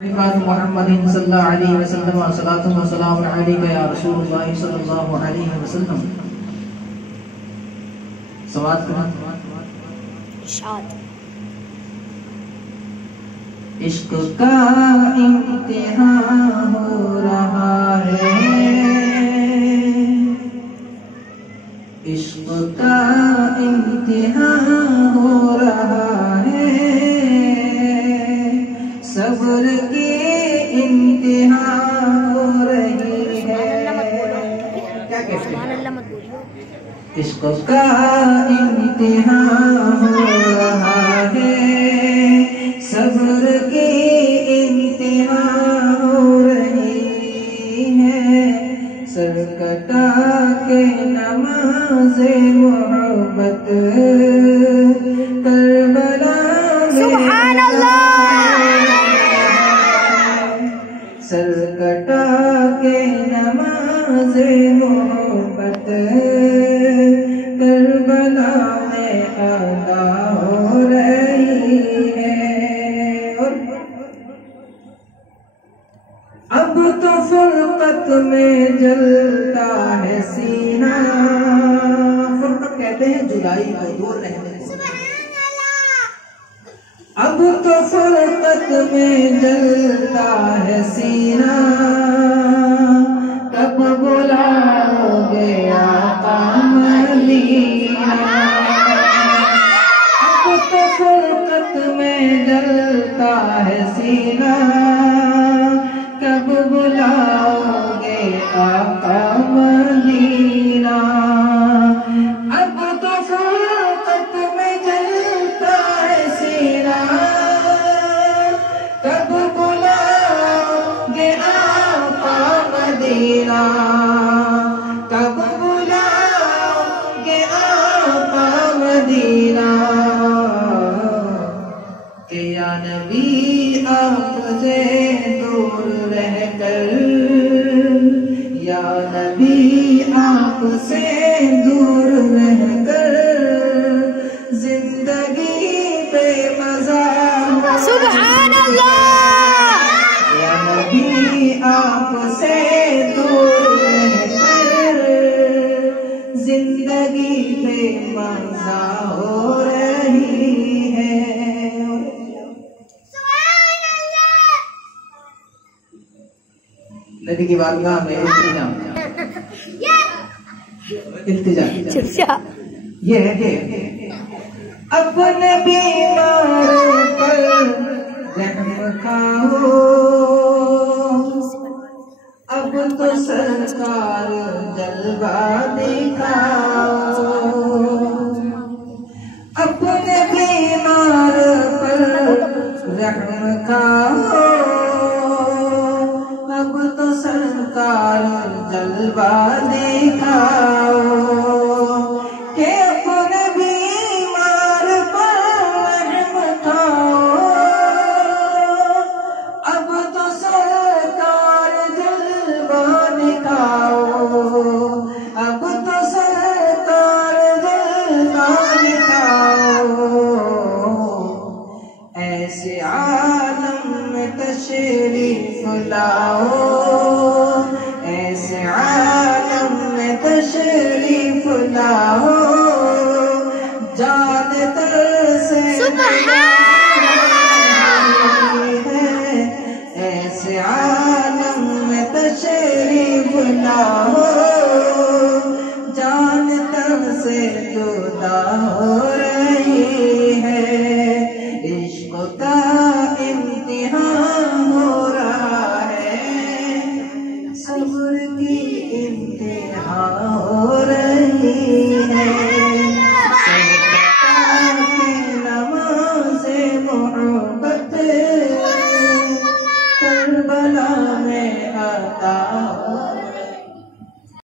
मुहम्मदिन सल्लल्लाहु अलैहि वसल्लम सलातु व सलाम अलैका या रसूलुल्लाह सल्लल्लाहु अलैहि वसल्लम। सवाल इश्क का इम्तिहान हो रहा है, इश्क का इम्तिहान हो रहा है, सब्र की इंतहा हो रही है। क्या कहते हैं? इश्क का इम्तिहान हो रहा है, सब्र की इंतहा हो रही है, सर कटा के नमाज़े मोहब्बत करबला सुभान अल्लाह, सर कटा के नमाज़े मोहब्बत करबला में अदा हो रही है। और अब तो फुरकत में जलता है सीना, फुरकत कहते हैं जुदाई को, दूर रहने को। अब तो फुरकत में जलता है सीना, कब बुलाओगे आका मदीना। अब तो फुरकत में जलता है सीना, कब बुलाओगे आका मदीना। अब तो फुरकत में जलता है सीना, कब बुलाओगे आका मदीना, कब बुलाओगे आका मदीना। कि या नबी आपसे दूर रहकर, या नबी आपसे दूर रहकर जिंदगी पे मजा सुभान अल्लाह। या नबी आपसे दूर रहकर जिंदगी पे मजा हो रही है। नबी की बारगाह में इल्तिजा ये है अपने बीमारों पर रहम खाओ, अब तो सरकार जलवा दिखाओ। अपने बीमार पर रहम खाओ, अब तो सरकार जलवा दिखाओ। के अपने बीमार पर रहम खाओ, अब तो सरकार जलवा दिखाओ, अब तो सरकार जलवा दिखाओ। ऐसे आलम में तशरीफ लाओ, ऐसे आलम में तशरीफ लाओ, जान तर से है, ऐसे आलम में तशरीफ लाओ, जान तर से जुदा हो रही है। इश्क का इम्तिहान हो